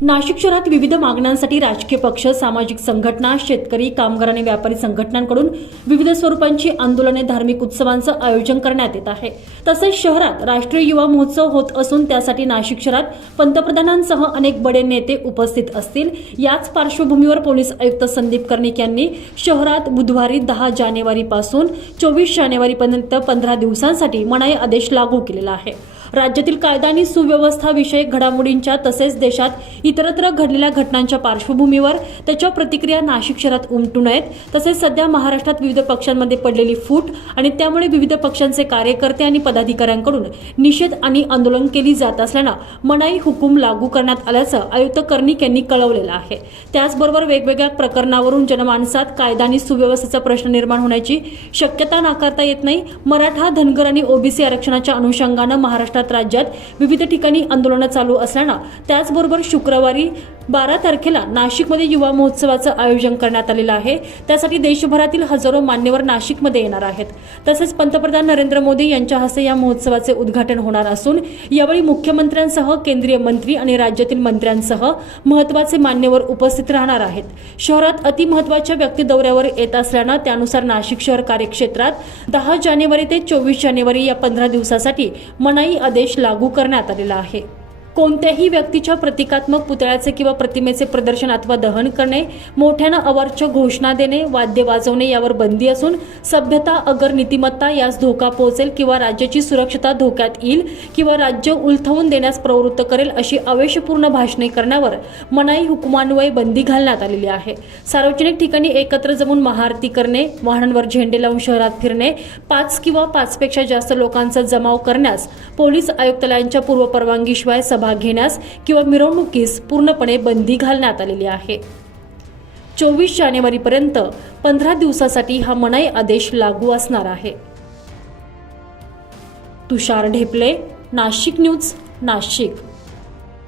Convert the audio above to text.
नाशिक शहरात विविध मागण्यांसाठी राजकीय पक्ष सामाजिक संघटना शेतकरी कामगार आणि व्यापारी संघटनांकडून विविध स्वरूपांची आंदोलने धार्मिक उत्सवांचं आयोजन करण्यात येत आहे. तसेच शहरात राष्ट्रीय युवा महोत्सव होत असून त्यासाठी नाशिक शहरात पंतप्रधानांसह अनेक बडे नेते उपस्थित असतील. याच पार्श्वभूमीवर पोलीस आयुक्त संदीप कर्णिक यांनी शहरात बुधवारी दहा जानेवारीपासून चोवीस जानेवारीपर्यंत पंधरा दिवसांसाठी मनाई आदेश लागू केलेला आहे. राज्यातील कायदा आणि सुव्यवस्था विषयक घडामोडींच्या तसेच देशात इतरत्र घडलेल्या घटनांच्या पार्श्वभूमीवर त्याच्या प्रतिक्रिया नाशिक शहरात उमटू नयेत तसेच सध्या महाराष्ट्रात विविध पक्षांमध्ये पडलेली फूट आणि त्यामुळे विविध पक्षांचे कार्यकर्ते आणि पदाधिकाऱ्यांकडून निषेध आणि आंदोलन केली जात असल्यानं मनाई हुकूम लागू करण्यात आल्याचं आयुक्त कर्णिक यांनी कळवलेलं आहे. त्याचबरोबर वेगवेगळ्या प्रकरणावरून जनमानसात कायदा आणि सुव्यवस्थेचा प्रश्न निर्माण होण्याची शक्यता नाकारता येत नाही. मराठा धनगर आणि ओबीसी आरक्षणाच्या अनुषंगानं महाराष्ट्रात राज्यात विविध ठिकाणी आंदोलनं चालू असल्यानं त्याचबरोबर शुक्रवारी बारा तारखेला नाशिकमध्ये युवा महोत्सवाचं आयोजन करण्यात आलेलं आहे. त्यासाठी देशभरातील हजारो मान्यवर नाशिकमध्ये येणार आहेत. तसेच पंतप्रधान नरेंद्र मोदी यांच्या हस्ते या महोत्सवाचे उद्घाटन होणार असून यावेळी मुख्यमंत्र्यांसह केंद्रीय मंत्री आणि राज्यातील मंत्र्यांसह महत्त्वाचे मान्यवर उपस्थित राहणार आहेत. शहरात अतिमहत्वाच्या व्यक्ती दौऱ्यावर येत असल्यानं त्यानुसार नाशिक शहर कार्यक्षेत्रात दहा जानेवारी ते चोवीस जानेवारी या पंधरा दिवसासाठी मनाई आदेश लागू करण्यात आलेला आहे. कोणत्याही व्यक्तीच्या प्रतिकात्मक पुतळ्याचे किंवा प्रतिमेचे प्रदर्शन अथवा दहन करणे मोठ्यानं अवार्च घोषणा देणे वाद्य वाजवणे यावर बंदी असून सभ्यता अगर नीतिमत्ता यास धोका पोहोचेल किंवा राज्याची सुरक्षता धोक्यात येईल किंवा राज्य उलथवून देण्यास प्रवृत्त करेल अशी आवेशपूर्ण भाषणे करण्यावर मनाई हुकुमान्वये बंदी घालण्यात आलेली आहे. सार्वजनिक ठिकाणी एकत्र जमून महाआरती करणे वाहनांवर झेंडे लावून शहरात फिरणे पाच किंवा पाचपेक्षा जास्त लोकांचा जमाव करण्यास पोलीस आयुक्तालयांच्या पूर्वपरवानगीशिवाय सभा घेण्यास किंवा मिरवणुकीस पूर्णपणे बंदी घालण्यात आलेली आहे. चोवीस जानेवारीपर्यंत पंधरा दिवसासाठी हा मनाई आदेश लागू असणार आहे. तुषार ढेपले नाशिक न्यूज नाशिक.